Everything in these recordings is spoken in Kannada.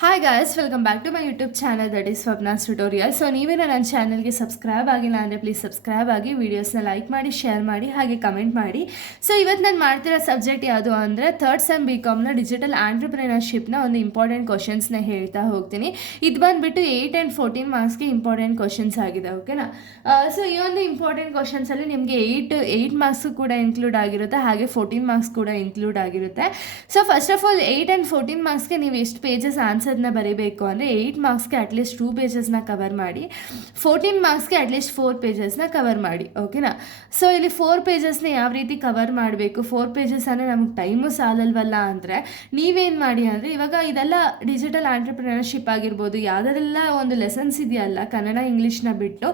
Hi guys, welcome back to my YouTube channel that is Swapna's tutorial. So ನೀವೇನೋ ನನ್ನ ಚಾನಲ್ಗೆ ಸಬ್ಸ್ಕ್ರೈಬ್ ಆಗಿಲ್ಲ ಅಂದರೆ ಪ್ಲೀಸ್ ಸಬ್ಸ್ಕ್ರೈಬ್ ಆಗಿ, ವೀಡಿಯೋಸ್ನ ಲೈಕ್ ಮಾಡಿ, ಶೇರ್ ಮಾಡಿ, ಹಾಗೆ ಕಮೆಂಟ್ ಮಾಡಿ. ಸೊ ಇವತ್ತು ನಾನು ಮಾಡ್ತಿರೋ ಸಬ್ಜೆಕ್ಟ್ ಯಾವುದು ಅಂದರೆ ಥರ್ಡ್ ಸೆಮ್ BComನ ಡಿಜಿಟಲ್ ಆಂಟ್ರಪ್ರಿನರ್ಶಿಪ್ನ ಒಂದು ಇಂಪಾರ್ಟೆಂಟ್ ಕ್ವಶನ್ಸ್ನ ಹೇಳ್ತಾ ಹೋಗ್ತೀನಿ. ಇದು ಬಂದುಬಿಟ್ಟು 8 ಆ್ಯಂಡ್ 14 ಮಾರ್ಕ್ಸ್ಗೆ ಇಂಪಾರ್ಟೆಂಟ್ ಕ್ವಶನ್ಸ್ ಆಗಿದೆ, ಓಕೆನಾ. ಸೊ ಈ ಒಂದು ಇಂಪಾರ್ಟೆಂಟ್ ಕ್ವಶನ್ಸಲ್ಲಿ ನಿಮಗೆ 8 ಮಾರ್ಕ್ಸು ಕೂಡ ಇನ್ಕ್ಲೂಡ್ ಆಗಿರುತ್ತೆ, ಹಾಗೆ 14 ಮಾರ್ಕ್ಸ್ ಕೂಡ ಇನ್ಕ್ಲೂಡ್ ಆಗಿರುತ್ತೆ. So first of all 8 and 14 ಮಾರ್ಕ್ಸ್ಗೆ ನೀವು ಎಷ್ಟು ಪೇಜಸ್ ಆನ್ಸರ್ನ ಬರೀಬೇಕು ಅಂದರೆ 8 ಮಾರ್ಕ್ಸ್ಗೆ ಅಟ್ಲೀಸ್ಟ್ 2 ಪೇಜಸ್ನ ಕವರ್ ಮಾಡಿ, 14 ಮಾರ್ಕ್ಸ್ಗೆ ಅಟ್ಲೀಸ್ಟ್ 4 ಪೇಜಸ್ನ ಕವರ್ ಮಾಡಿ, ಓಕೆನಾ. ಸೊ ಇಲ್ಲಿ 4 ಪೇಜಸ್ನ ಯಾವ ರೀತಿ ಕವರ್ ಮಾಡಬೇಕು, 4 ಪೇಜಸ್ ಅಂದರೆ ನಮಗೆ ಟೈಮು ಸಾಲಲ್ವಲ್ಲ ಅಂದರೆ ನೀವೇನು ಮಾಡಿ ಅಂದರೆ, ಇವಾಗ ಇದೆಲ್ಲ ಡಿಜಿಟಲ್ ಆಂಟ್ರಪ್ರಿನರ್ಶಿಪ್ ಆಗಿರ್ಬೋದು, ಯಾವುದೆಲ್ಲ ಒಂದು ಲೆಸನ್ಸ್ ಇದೆಯಲ್ಲ ಕನ್ನಡ ಇಂಗ್ಲೀಷ್ನ ಬಿಟ್ಟು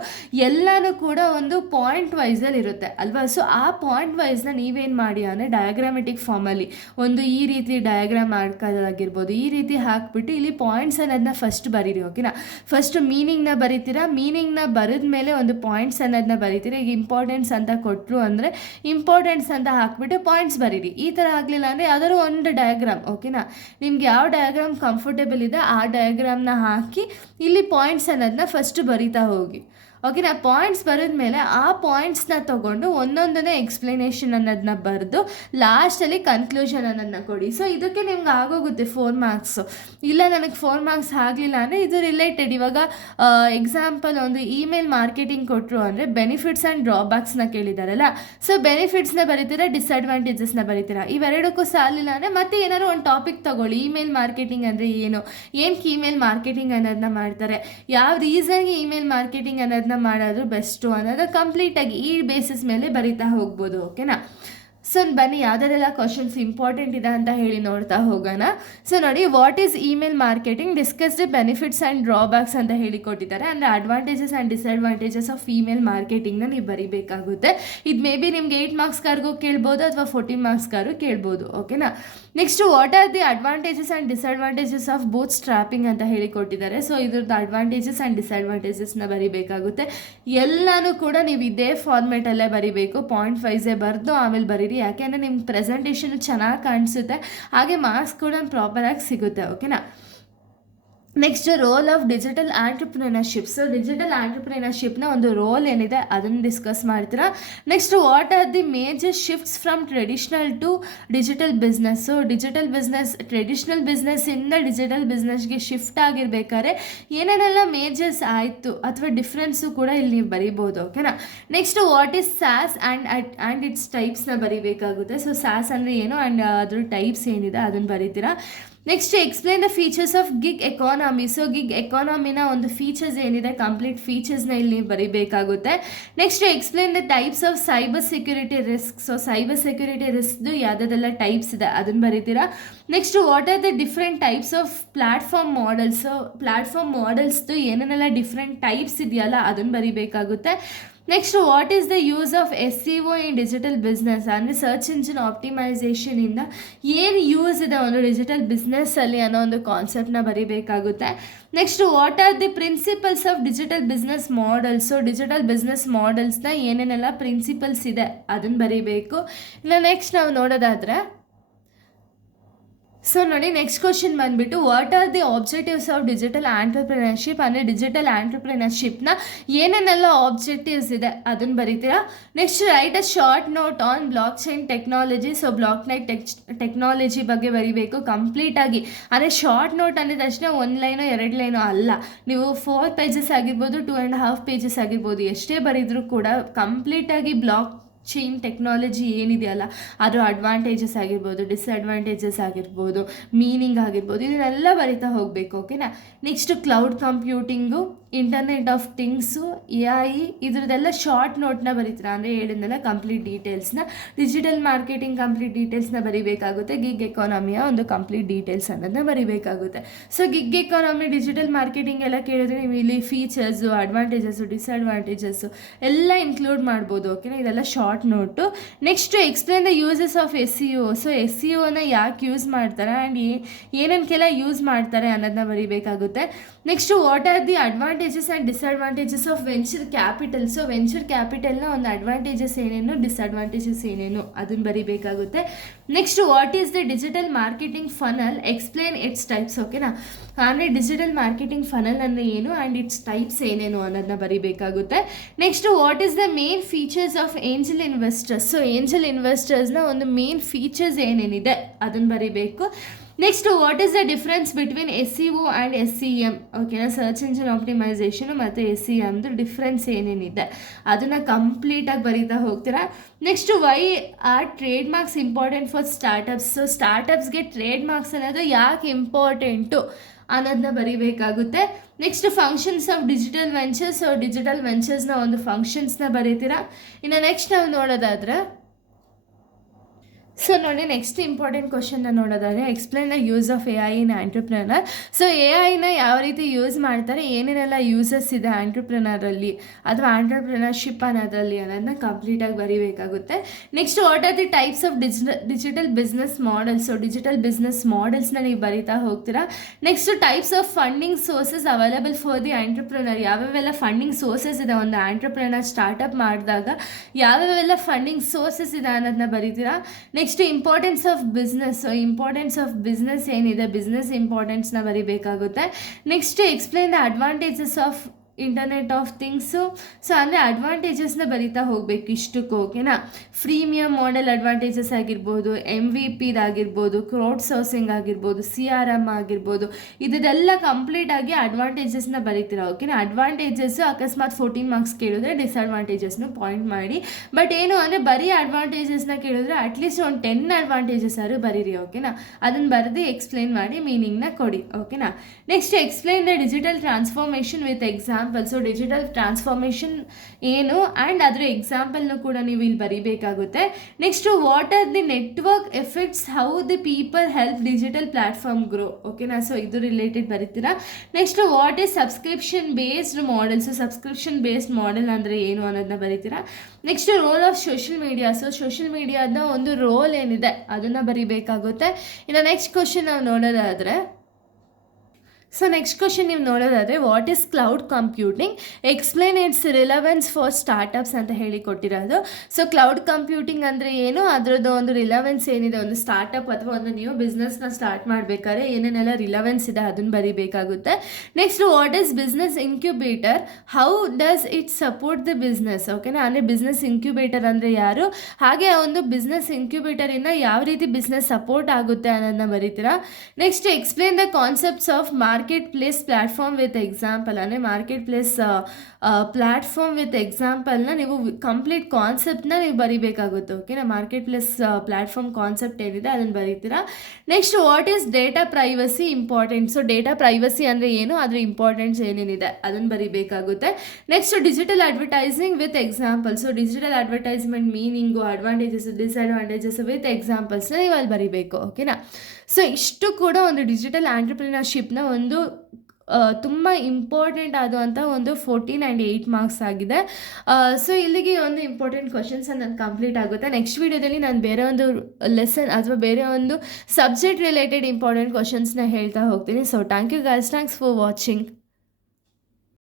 ಎಲ್ಲನೂ ಕೂಡ ಒಂದು ಪಾಯಿಂಟ್ ವೈಸಲ್ಲಿ ಇರುತ್ತೆ ಅಲ್ವಾ. ಸೊ ಆ ಪಾಯಿಂಟ್ ವೈಸ್ನ ನೀವೇನು ಮಾಡಿ ಅಂದರೆ ಡಯಾಗ್ರಾಮೆಟಿಕ್ ಫಾರ್ಮಲ್ಲಿ ಒಂದು ಈ ರೀತಿ ಡಯಾಗ್ರಾಮ್ ಮಾಡ್ಕೋದಾಗಿರ್ಬೋದು, ಈ ರೀತಿ ಹಾಕ್ಬಿಟ್ಟು ಇಲ್ಲಿ ಪಾಯಿಂಟ್ಸ್ ಅನ್ನೋದನ್ನ ಫಸ್ಟ್ ಬರೀರಿ, ಓಕೆನಾ. ಫಸ್ಟ್ ಮೀನಿಂಗ್ನ ಬರೀತೀರಾ, ಮೀನಿಂಗ್ನ ಬರೆದ ಮೇಲೆ ಒಂದು ಪಾಯಿಂಟ್ಸ್ ಅನ್ನೋದನ್ನ ಬರೀತೀರಾ. ಈಗ ಇಂಪಾರ್ಟೆನ್ಸ್ ಅಂತ ಕೊಟ್ಟರು ಅಂದರೆ ಇಂಪಾರ್ಟೆನ್ಸ್ ಅಂತ ಹಾಕ್ಬಿಟ್ಟು ಪಾಯಿಂಟ್ಸ್ ಬರೀರಿ. ಈ ಥರ ಆಗಲಿಲ್ಲ ಅಂದರೆ ಯಾವ್ದಾದ್ರು ಒಂದು ಡಯಾಗ್ರಾಮ್, ಓಕೆನಾ, ನಿಮ್ಗೆ ಯಾವ ಡಯಾಗ್ರಾಮ್ ಕಂಫರ್ಟೇಬಲ್ ಇದೆ ಆ ಡಯಾಗ್ರಾಮ್ನ ಹಾಕಿ ಇಲ್ಲಿ ಪಾಯಿಂಟ್ಸ್ ಅನ್ನೋದನ್ನ ಫಸ್ಟ್ ಬರಿತಾ ಹೋಗಿ, ಓಕೆನಾ. ಪಾಯಿಂಟ್ಸ್ ಬರೆದ ಮೇಲೆ ಆ ಪಾಯಿಂಟ್ಸ್ನ ತೊಗೊಂಡು ಒಂದೊಂದನೇ ಎಕ್ಸ್ಪ್ಲನೇಷನ್ ಅನ್ನೋದನ್ನ ಬರೆದು ಲಾಸ್ಟಲ್ಲಿ ಕನ್ಕ್ಲೂಷನ್ ಅನ್ನೋದನ್ನ ಕೊಡಿ. ಸೊ ಇದಕ್ಕೆ ನಿಮ್ಗೆ ಆಗೋಗುತ್ತೆ 4 ಮಾರ್ಕ್ಸು. ಇಲ್ಲ ನನಗೆ 4 ಮಾರ್ಕ್ಸ್ ಆಗಲಿಲ್ಲ ಅಂದರೆ ಇದು ರಿಲೇಟೆಡ್, ಇವಾಗ ಎಕ್ಸಾಂಪಲ್ ಒಂದು ಇಮೇಲ್ ಮಾರ್ಕೆಟಿಂಗ್ ಕೊಟ್ಟರು ಅಂದರೆ ಬೆನಿಫಿಟ್ಸ್ ಆ್ಯಂಡ್ ಡ್ರಾಬ್ಯಾಕ್ಸ್ನ ಕೇಳಿದಾರಲ್ಲ, ಸೊ ಬೆನಿಫಿಟ್ಸ್ನ ಬರೀತೀರಾ, ಡಿಸ್ಅಡ್ವಾಂಟೇಜಸ್ನ ಬರೀತೀರಾ. ಇವೆರಡಕ್ಕೂ ಸಾಲಿಲ್ಲ ಅಂದರೆ ಮತ್ತೆ ಏನಾದ್ರು ಒಂದು ಟಾಪಿಕ್ ತೊಗೊಳ್ಳಿ. ಇಮೇಲ್ ಮಾರ್ಕೆಟಿಂಗ್ ಅಂದರೆ ಏನಕ್ಕೆ ಇಮೇಲ್ ಮಾರ್ಕೆಟಿಂಗ್ ಅನ್ನೋದನ್ನ ಮಾಡ್ತಾರೆ, ಯಾವ ರೀಸನ್ಗೆ ಇಮೇಲ್ ಮಾರ್ಕೆಟಿಂಗ್ ಅನ್ನೋದನ್ನ ಮಾಡೋದು ಬೆಸ್ಟು ಅನ್ನೋದು ಕಂಪ್ಲೀಟಾಗಿ ಈ ಬೇಸಿಸ್ ಮೇಲೆ ಬರಿತಾ ಹೋಗ್ಬೋದು, ಓಕೆನಾ. ಸೊ ಬನ್ನಿ ಯಾವುದರೆಲ್ಲ ಕ್ವಶನ್ಸ್ ಇಂಪಾರ್ಟೆಂಟ್ ಇದೆ ಅಂತ ಹೇಳಿ ನೋಡ್ತಾ ಹೋಗೋಣ. ಸೊ ನೋಡಿ, what is email marketing, discuss the benefits and drawbacks ಅಂತ ಹೇಳಿ ಕೊಟ್ಟಿದ್ದಾರೆ. ಅಂದರೆ advantages and disadvantages of email ಮಾರ್ಕೆಟಿಂಗ್ನ ನೀವು ಬರೀಬೇಕಾಗುತ್ತೆ. ಇದು ಮೇ ಬಿ ನಿಮ್ಗೆ 8 ಮಾರ್ಕ್ಸ್ಗಾರ್ಗೂ ಕೇಳ್ಬೋದು ಅಥವಾ 14 ಮಾರ್ಕ್ಸ್ಗಾರು ಕೇಳ್ಬೋದು, ಓಕೆನಾ. Next what are the advantages and disadvantages of bootstrapping ಅಂತ ಹೇಳಿ ಕೊಟ್ಟಿದ್ದಾರೆ. ಸೊ ಇದ್ರದ್ದು ಅಡ್ವಾಂಟೇಜಸ್ ಆ್ಯಂಡ್ ಡಿಸ್ಅಡ್ವಾಂಟೇಜಸ್ನ ಬರೀಬೇಕಾಗುತ್ತೆ. ಎಲ್ಲನೂ ಕೂಡ ನೀವು ಇದೇ ಫಾರ್ಮೇಟಲ್ಲೇ ಬರೀಬೇಕು, ಪಾಯಿಂಟ್ ವೈಸೇ ಬರೆದು ಆಮೇಲೆ ಬರೀರಿ. ಯಾಕೆಂದರೆ ನಿಮ್ಮ ಪ್ರೆಸೆಂಟೇಷನ್ ಚೆನ್ನಾಗಿ ಕಾಣಿಸುತ್ತೆ, ಹಾಗೆ ಮಾರ್ಕ್ಸ್ ಕೂಡ ಪ್ರಾಪರಾಗಿ ಸಿಗುತ್ತೆ, ಓಕೆನಾ. Next role of digital entrepreneurship. So digital ಆಂಟ್ರಪ್ರಿನರ್ಶಿಪ್ನ ಒಂದು ರೋಲ್ ಏನಿದೆ ಅದನ್ನು ಡಿಸ್ಕಸ್ ಮಾಡ್ತೀರಾ. Next what are the major shifts from traditional to digital business. So digital business, traditional ಬಿಸ್ನೆಸ್ಸಿಂದ ಡಿಜಿಟಲ್ ಬಿಸ್ನೆಸ್ಗೆ ಶಿಫ್ಟ್ ಆಗಿರ್ಬೇಕಾದ್ರೆ ಏನೇನೆಲ್ಲ ಮೇಜರ್ಸ್ ಆಯಿತು ಅಥವಾ ಡಿಫ್ರೆನ್ಸು ಕೂಡ ಇಲ್ಲಿ ನೀವು ಬರೀಬೋದು, ಓಕೆನಾ. Next what is SaaS and its ಟೈಪ್ಸ್ನ ಬರೀಬೇಕಾಗುತ್ತೆ. ಸೊ ಸ್ಯಾಸ್ ಅಂದರೆ ಏನು ಆ್ಯಂಡ್ ಅದ್ರ ಟೈಪ್ಸ್ ಏನಿದೆ ಅದನ್ನು ಬರೀತೀರಾ. Next explain the features of gig economy. So gig ಎಕಾನಮಿನ ಒಂದು ಫೀಚರ್ಸ್ ಏನಿದೆ ಕಂಪ್ಲೀಟ್ ಫೀಚರ್ಸ್ನ ಇಲ್ಲಿ ಬರೀಬೇಕಾಗುತ್ತೆ. Next explain the types of cyber security risk. So cyber security ರಿಸ್ಕ್ದು ಯಾವುದೆಲ್ಲ ಟೈಪ್ಸ್ ಇದೆ ಅದನ್ನು ಬರೀತೀರಾ. Next what are the different types of platform models. So platform ಮಾಡೆಲ್ಸ್ದು ಏನೇನೆಲ್ಲ ಡಿಫ್ರೆಂಟ್ ಟೈಪ್ಸ್ ಇದೆಯಲ್ಲ ಅದನ್ನು ಬರೀಬೇಕಾಗುತ್ತೆ. Next what is the use of SEO in digital business. ಅಂದರೆ ಸರ್ಚ್ ಇಂಜಿನ್ ಆಪ್ಟಿಮೈಸೇಷನಿಂದ ಏನು ಯೂಸ್ ಇದೆ ಒಂದು ಡಿಜಿಟಲ್ ಬಿಸ್ನೆಸ್ಸಲ್ಲಿ ಅನ್ನೋ ಒಂದು ಕಾನ್ಸೆಪ್ಟನ್ನ ಬರೀಬೇಕಾಗುತ್ತೆ. Next what are the principles of digital business models. So digital business ಮಾಡೆಲ್ಸ್ನ ಏನೇನೆಲ್ಲ ಪ್ರಿನ್ಸಿಪಲ್ಸ್ ಇದೆ ಅದನ್ನು ಬರೀಬೇಕು. ಇನ್ನು ನೆಕ್ಸ್ಟ್ ನಾವು ನೋಡೋದಾದರೆ, ಸೊ ನೋಡಿ ನೆಕ್ಸ್ಟ್ ಕ್ವಶನ್ ಬಂದುಬಿಟ್ಟು what are the objectives of digital entrepreneurship. ಅಂದರೆ ಡಿಜಿಟಲ್ ಆಂಟ್ರಪ್ರಿನರ್ಶಿಪ್ನ ಏನೇನೆಲ್ಲ ಆಬ್ಜೆಕ್ಟಿವ್ಸ್ ಇದೆ ಅದನ್ನು ಬರೀತೀರಾ. Next write a short note on blockchain technology. So blockchain technology ಬಗ್ಗೆ ಬರೀಬೇಕು ಕಂಪ್ಲೀಟಾಗಿ. ಅಂದರೆ ಶಾರ್ಟ್ ನೋಟ್ ಅಂದಿದ ತಕ್ಷಣ 1 ಲೈನೋ 2 ಲೈನೋ ಅಲ್ಲ, ನೀವು 4 ಪೇಜಸ್ ಆಗಿರ್ಬೋದು, 2.5 ಪೇಜಸ್ ಆಗಿರ್ಬೋದು, ಎಷ್ಟೇ ಬರೀದರೂ ಕೂಡ ಕಂಪ್ಲೀಟಾಗಿ ಬ್ಲಾಕ್ ಚೈನ್ ಟೆಕ್ನಾಲಜಿ ಏನಿದೆಯಲ್ಲ ಅದರ ಅಡ್ವಾಂಟೇಜಸ್ ಆಗಿರ್ಬೋದು, ಡಿಸ್ಅಡ್ವಾಂಟೇಜಸ್ ಆಗಿರ್ಬೋದು, ಮೀನಿಂಗ್ ಆಗಿರ್ಬೋದು, ಇದನ್ನೆಲ್ಲ ಬರಿತಾ ಹೋಗಬೇಕು, ಓಕೆನಾ. Next cloud computing, internet of things, AI ಇದ್ರದ್ದೆಲ್ಲ ಶಾರ್ಟ್ ನೋಟ್ನ ಬರೀತೀರಾ. ಅಂದರೆ ಹೇಳಿದ್ನೆಲ್ಲ ಕಂಪ್ಲೀಟ್ ಡೀಟೇಲ್ಸ್ನ. ಡಿಜಿಟಲ್ ಮಾರ್ಕೆಟಿಂಗ್ ಕಂಪ್ಲೀಟ್ ಡೀಟೇಲ್ಸ್ನ ಬರೀಬೇಕಾಗುತ್ತೆ. ಗಿಗ್ ಎಕಾನಮಿಯ ಒಂದು ಕಂಪ್ಲೀಟ್ ಡೀಟೇಲ್ಸ್ ಅನ್ನೋದನ್ನ ಬರೀಬೇಕಾಗುತ್ತೆ. So gig economy, digital marketing ಎಲ್ಲ ಕೇಳಿದ್ರೆ ನೀವು ಇಲ್ಲಿ ಫೀಚರ್ಸು, ಅಡ್ವಾಂಟೇಜಸ್ಸು, ಡಿಸ್ಅಡ್ವಾಂಟೇಜಸ್ಸು ಎಲ್ಲ ಇನ್ಕ್ಲೂಡ್ ಮಾಡ್ಬೋದು, ಓಕೆನಾ. ಇದೆಲ್ಲ short note. Next explain the uses of SEO. So SEOನ ಯಾಕೆ ಯೂಸ್ ಮಾಡ್ತಾರೆ ಆ್ಯಂಡ್ ಏನೇನಕ್ಕೆಲ್ಲ ಯೂಸ್ ಮಾಡ್ತಾರೆ ಅನ್ನೋದನ್ನ ಬರೀಬೇಕಾಗುತ್ತೆ. Next what are the advantage advantages and disadvantages of venture capital. So venture ಕ್ಯಾಪಿಟಲ್ನ ಒಂದು ಅಡ್ವಾಂಟೇಜಸ್ ಏನೇನು, ಡಿಸ್ಅಡ್ವಾಂಟೇಜಸ್ ಏನೇನು ಅದನ್ನು ಬರಿಬೇಕಾಗುತ್ತೆ. Next what is the digital marketing funnel, explain its types. ಓಕೆನಾ, ಅಂದರೆ ಡಿಜಿಟಲ್ ಮಾರ್ಕೆಟಿಂಗ್ ಫನಲ್ ಅಂದರೆ ಏನು ಆ್ಯಂಡ್ ಇಟ್ಸ್ ಟೈಪ್ಸ್ ಏನೇನು ಅನ್ನೋದನ್ನ ಬರಿಬೇಕಾಗುತ್ತೆ. Next what is the main features of angel investors. So angel ಇನ್ವೆಸ್ಟರ್ಸ್ನ ಒಂದು ಮೇನ್ ಫೀಚರ್ಸ್ ಏನೇನಿದೆ ಅದನ್ನು ಬರಿಬೇಕು. Next what is the difference between SEO and SEM. ಓಕೆನಾ, ಸರ್ಚ್ ಇಂಜಿನ್ ಆಪ್ಟಿಮೈಸೇಷನು ಮತ್ತು SEMದು ಡಿಫ್ರೆನ್ಸ್ ಏನೇನಿದೆ ಅದನ್ನು ಕಂಪ್ಲೀಟಾಗಿ ಬರೀತಾ ಹೋಗ್ತೀರಾ. Next why are trademarks important for startups. So ಸ್ಟಾರ್ಟಪ್ಸ್ಗೆ ಟ್ರೇಡ್ ಮಾರ್ಕ್ಸ್ ಅನ್ನೋದು ಯಾಕೆ ಇಂಪಾರ್ಟೆಂಟು ಅನ್ನೋದನ್ನ ಬರೀಬೇಕಾಗುತ್ತೆ. Next functions of digital ventures. So digital ವೆಂಚರ್ಸ್ನ ಒಂದು ಫಂಕ್ಷನ್ಸ್ನ ಬರೀತೀರಾ. ಇನ್ನು ನೆಕ್ಸ್ಟ್ ನಾವು ನೋಡೋದಾದರೆ, ಸೊ ನೋಡಿ ನೆಕ್ಸ್ಟ್ ಇಂಪಾರ್ಟೆಂಟ್ ಕ್ವಶನ್ನ ನೋಡೋದಾದರೆ, explain the use of AI in entrepreneur. So AI ಯಾವ ರೀತಿ ಯೂಸ್ ಮಾಡ್ತಾರೆ, ಏನೇನೆಲ್ಲ ಯೂಸಸ್ ಇದೆ ಆಂಟ್ರಪ್ರನರಲ್ಲಿ ಅಥವಾ ಆಂಟ್ರಪ್ರನರ್ಶಿಪ್ ಅನ್ನೋದ್ರಲ್ಲಿ ಅನ್ನೋದನ್ನ ಕಂಪ್ಲೀಟಾಗಿ ಬರೀಬೇಕಾಗುತ್ತೆ. Next what are the types of digital business models. So digital business ಮಾಡೆಲ್ಸ್ನ ನೀವು ಬರೀತಾ ಹೋಗ್ತೀರಾ. Next types of funding sources available for the entrepreneur. ಯಾವ್ಯಾವೆಲ್ಲ ಫಂಡಿಂಗ್ ಸೋರ್ಸಸ್ ಇದೆ ಒಂದು ಆಂಟ್ರಪ್ರನರ್ ಸ್ಟಾರ್ಟಪ್ ಮಾಡಿದಾಗ, ಯಾವ್ಯಾವೆಲ್ಲ ಫಂಡಿಂಗ್ ಸೋರ್ಸಸ್ ಇದೆ ಅನ್ನೋದನ್ನ ಬರೀತೀರಾ. Next importance of business. So importance of business ಏನಿದೆ, ಬಿಸ್ನೆಸ್ ಇಂಪಾರ್ಟೆನ್ಸ್ನ ಬರೀಬೇಕಾಗುತ್ತೆ. Next explain the advantages of internet of things. So ಅಂದರೆ ಅಡ್ವಾಂಟೇಜಸ್ನ ಬರಿತಾ ಹೋಗಬೇಕು ಇಷ್ಟಕ್ಕೂ. ಓಕೆನಾ, ಫ್ರೀಮಿಯಮ್ ಮಾಡೆಲ್ ಅಡ್ವಾಂಟೇಜಸ್ ಆಗಿರ್ಬೋದು, MVP ಕ್ರೌಡ್ ಸೋರ್ಸಿಂಗ್ ಆಗಿರ್ಬೋದು, CRM ಆಗಿರ್ಬೋದು, ಇದೆಲ್ಲ ಕಂಪ್ಲೀಟಾಗಿ ಅಡ್ವಾಂಟೇಜಸ್ನ ಬರೀತೀರಾ. ಓಕೆನಾ, ಅಡ್ವಾಂಟೇಜಸ್ಸು ಅಕಸ್ಮಾತ್ 14 ಮಾರ್ಕ್ಸ್ ಕೇಳಿದ್ರೆ ಡಿಸ್ಅಡ್ವಾಂಟೇಜಸ್ನು ಪಾಯಿಂಟ್ ಮಾಡಿ. ಬಟ್ ಏನು ಅಂದರೆ ಬರೀ ಅಡ್ವಾಂಟೇಜಸ್ನ ಕೇಳಿದ್ರೆ ಅಟ್ಲೀಸ್ಟ್ ಒಂದು 10 ಅಡ್ವಾಂಟೇಜಸ್ ಆದರೂ ಬರೀರಿ. ಓಕೆನಾ, ಅದನ್ನು ಬರೆದು ಎಕ್ಸ್ಪ್ಲೇನ್ ಮಾಡಿ ಮೀನಿಂಗ್ನ ಕೊಡಿ. ಓಕೆನಾ, next explain the digital transformation with example. So digital transformation ಏನು ಆ್ಯಂಡ್ ಅದರ ಎಕ್ಸಾಂಪಲ್ನು ಕೂಡ ನೀವು ಇಲ್ಲಿ ಬರೀಬೇಕಾಗುತ್ತೆ. Next what are the network effects, how the people help digital platform grow. ಓಕೆನಾ, ಸೊ ಇದು ರಿಲೇಟೆಡ್ ಬರೀತೀರಾ. Next what is subscription based model. So subscription based model ಅಂದರೆ ಏನು ಅನ್ನೋದನ್ನ ಬರೀತೀರಾ. Next role of social media. So social ಮೀಡಿಯಾದ ಒಂದು ರೋಲ್ ಏನಿದೆ ಅದನ್ನು ಬರೀಬೇಕಾಗುತ್ತೆ. ಇನ್ನು ನೆಕ್ಸ್ಟ್ ಕ್ವಶನ್ ನಾವು ನೋಡೋದಾದರೆ, ಸೊ ನೆಕ್ಸ್ಟ್ ಕ್ವಶನ್ ನೀವು ನೋಡೋದಾದರೆ, what is cloud computing, explain it's relevance for startups ಅಂತ ಹೇಳಿ ಕೊಟ್ಟಿರೋದು. ಸೊ ಕ್ಲೌಡ್ ಕಂಪ್ಯೂಟಿಂಗ್ ಅಂದರೆ ಏನು, ಅದರದ್ದು ಒಂದು ರಿಲೆವೆನ್ಸ್ ಏನಿದೆ, ಒಂದು ಸ್ಟಾರ್ಟಪ್ ಅಥವಾ ಒಂದು ನ್ಯೂ ಬಿಸ್ನೆಸ್ನ ಸ್ಟಾರ್ಟ್ ಮಾಡಬೇಕಾದ್ರೆ ಏನೇನೆಲ್ಲ ರಿಲೆವೆನ್ಸ್ ಇದೆ ಅದನ್ನು ಬರೀಬೇಕಾಗುತ್ತೆ. Next what is business incubator, how does it support the business. ಓಕೆನಾ, ಅಂದರೆ ಬಿಸ್ನೆಸ್ ಇನ್ಕ್ಯುಬೇಟರ್ ಅಂದರೆ ಯಾರು, ಹಾಗೆ ಆ ಒಂದು ಬಿಸ್ನೆಸ್ ಇನ್ಕ್ಯುಬೇಟರಿಂದ ಯಾವ ರೀತಿ ಬಿಸ್ನೆಸ್ ಸಪೋರ್ಟ್ ಆಗುತ್ತೆ ಅನ್ನೋದನ್ನ ಬರೀತೀರಾ. Next explain the concepts of marketplace platform with example. ಅಂದರೆ ಮಾರ್ಕೆಟ್ ಪ್ಲೇಸ್ ಪ್ಲ್ಯಾಟ್ಫಾರ್ಮ್ ವಿತ್ ಎಕ್ಸಾಂಪಲ್ನ ನೀವು ಕಂಪ್ಲೀಟ್ ಕಾನ್ಸೆಪ್ಟ್ನ ನೀವು ಬರೀಬೇಕಾಗುತ್ತೆ. ಓಕೆನಾ, ಮಾರ್ಕೆಟ್ ಪ್ಲೇಸ್ ಪ್ಲ್ಯಾಟ್ಫಾರ್ಮ್ ಕಾನ್ಸೆಪ್ಟ್ ಏನಿದೆ ಅದನ್ನು ಬರೀತೀರಾ. Next what is data privacy important. So data privacy ಅಂದರೆ ಏನು, ಅದರ ಇಂಪಾರ್ಟೆನ್ಸ್ ಏನೇನಿದೆ ಅದನ್ನು ಬರೀಬೇಕಾಗುತ್ತೆ. Next digital advertising with example. So digital advertisement meaning, advantages, disadvantages with ಎಕ್ಸಾಂಪಲ್ಸ್ನ ನೀವು ಅಲ್ಲಿ ಬರೀಬೇಕು. ಓಕೆನಾ, ಸೊ ಇಷ್ಟು ಕೂಡ ಒಂದು ಡಿಜಿಟಲ್ ಆಂಟ್ರಪ್ರಿನರ್ಶಿಪ್ನ ಒಂದು ತುಂಬ ಇಂಪಾರ್ಟೆಂಟ್ ಆದಂಥ ಒಂದು 14 ಆ್ಯಂಡ್ 8 ಮಾರ್ಕ್ಸ್ ಆಗಿದೆ. ಸೊ ಇಲ್ಲಿಗೆ ಒಂದು ಇಂಪಾರ್ಟೆಂಟ್ ಕ್ವಶನ್ಸ್ ನಾನು ಕಂಪ್ಲೀಟ್ ಆಗುತ್ತೆ. ನೆಕ್ಸ್ಟ್ ವೀಡಿಯೋದಲ್ಲಿ ನಾನು ಬೇರೆ ಒಂದು ಲೆಸನ್ ಅಥವಾ ಬೇರೆ ಒಂದು ಸಬ್ಜೆಕ್ಟ್ ರಿಲೇಟೆಡ್ ಇಂಪಾರ್ಟೆಂಟ್ ಕ್ವಶನ್ಸ್ನ ಹೇಳ್ತಾ ಹೋಗ್ತೀನಿ. So thank you guys, thanks for watching.